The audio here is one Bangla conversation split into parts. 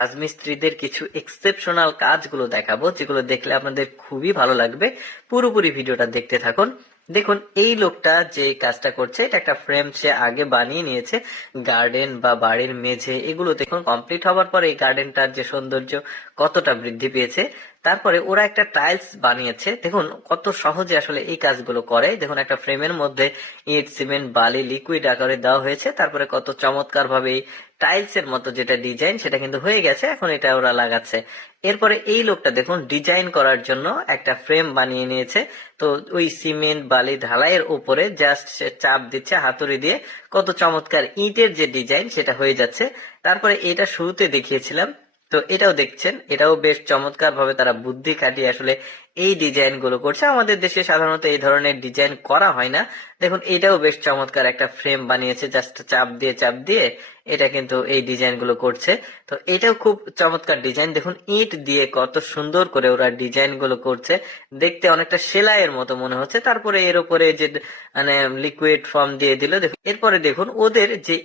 রাজমিস্ত্রিদের কিছু এক্সেপশনাল কাজগুলো দেখাবো, যেগুলো দেখলে আপনাদের খুবই ভালো লাগবে। পুরোপুরি ভিডিওটা দেখতে থাকুন। দেখুন, এই লোকটা যে কাজটা করছে, এটা একটা ফ্রেম সে আগে বানিয়ে নিয়েছে। গার্ডেন বা বাড়ির মেঝে এগুলো দেখুন কমপ্লিট হওয়ার পরে এই গার্ডেনটার যে সৌন্দর্য কতটা বৃদ্ধি পেয়েছে। তারপরে ওরা একটা টাইলস বানিয়েছে, দেখুন কত সহজে আসলে এই কাজগুলো করে। দেখুন, একটা ফ্রেমের মধ্যে ইট, সিমেন্ট, বালি লিকুইড আকারে দেওয়া হয়েছে, তারপরে কত চমৎকার ভাবে টাইলস এর মতো যেটা ডিজাইন সেটা কিন্তু হয়ে গেছে, এখন এটা ওরা লাগাচ্ছে। এরপরে এই লোকটা দেখুন ডিজাইন করার জন্য একটা ফ্রেম বানিয়ে নিয়েছে। তো ওই সিমেন্ট বালি ঢালাইয়ের উপরে জাস্ট সে চাপ দিচ্ছে হাতুড়ি দিয়ে, কত চমৎকার ইটের যে ডিজাইন সেটা হয়ে যাচ্ছে। তারপরে এটা শুরুতে দেখিয়েছিলাম, তো এটাও দেখছেন, এটাও বেশ চমৎকার ভাবে তারা বুদ্ধি খাটিয়ে আসলে এই ডিজাইন গুলো করছে। আমাদের দেশে সাধারণত এই ধরনের ডিজাইন করা হয় না। দেখুন, এটাও বেশ চমৎকার একটা ফ্রেম বানিয়েছে, জাস্ট চাপ দিয়ে এটা কিন্তু এই ডিজাইন গুলো করছে। তো এটাও খুব চমৎকার ডিজাইন। দেখুন, ইট দিয়ে কত সুন্দর করে ওরা ডিজাইন গুলো করছে, দেখতে অনেকটা সেলাইয়ের মতো মনে হচ্ছে। তারপরে এর উপরে যে মানে লিকুইড ফর্ম দিয়ে দিল। দেখুন, এরপরে দেখুন ওদের যে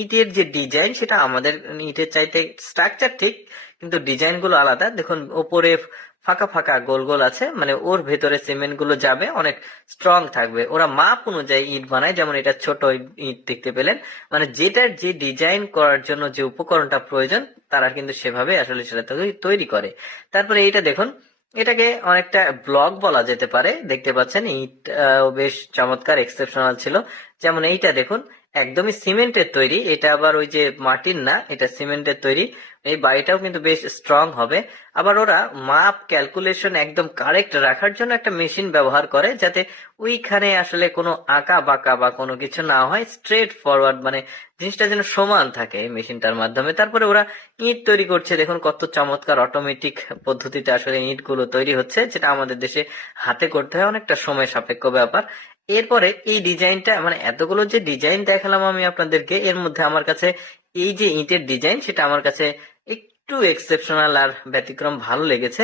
ইটের যে ডিজাইন সেটা আমাদের ইটের চাইতে স্ট্রাকচার ঠিক, কিন্তু ডিজাইন গুলো আলাদা। দেখুন, ওপরে ফাঁকা ফাঁকা গোল গোল আছে, মানে ওর ভেতরে সিমেন্ট গুলো যাবে, অনেক স্ট্রং থাকবে। ওরা মাপ অনুযায়ী ইট বানায়, যেমন এটা ছোট ইট দেখতে পেলেন। মানে যেটার যে ডিজাইন করার জন্য যে উপকরণটা প্রয়োজন, তারা কিন্তু সেভাবে আসলে সেটা তৈরি করে। তারপরে এইটা দেখুন, এটাকে অনেকটা ব্লক বলা যেতে পারে। দেখতে পাচ্ছেন ইট বেশ চমৎকার এক্সেপশনাল ছিল। যেমন এইটা দেখুন, একদমই সিমেন্টের তৈরি, এটা আবার ওই যে মাটির না, এটা সিমেন্টের তৈরি। এই বাড়িটাও কিন্তু বেশ স্ট্রং হবে। আবার ওরা মাপ ক্যালকুলেশন একদম কারেক্ট রাখার জন্য একটা মেশিন ব্যবহার করে, যাতে ওইখানে আসলে কোনো আঁকা বাঁকা বা কোনো কিছু না হয়, স্ট্রেট ফরওয়ার্ড, মানে জিনিসটা যেন সমান থাকে এই মেশিনটার মাধ্যমে। তারপরে ওরা ইট তৈরি করছে, দেখুন কত চমৎকার অটোমেটিক পদ্ধতিতে আসলে ইট গুলো তৈরি হচ্ছে, যেটা আমাদের দেশে হাতে করতে হয়, অনেকটা সময় সাপেক্ষ ব্যাপার। এরপরে এই ডিজাইনটা, মানে এতগুলো যে ডিজাইন দেখালাম আমি আপনাদেরকে, এর মধ্যে আমার কাছে এই যে ইটের ডিজাইন সেটা আমার কাছে একটু এক্সেপশনাল আর ব্যতিক্রম ভালো লেগেছে।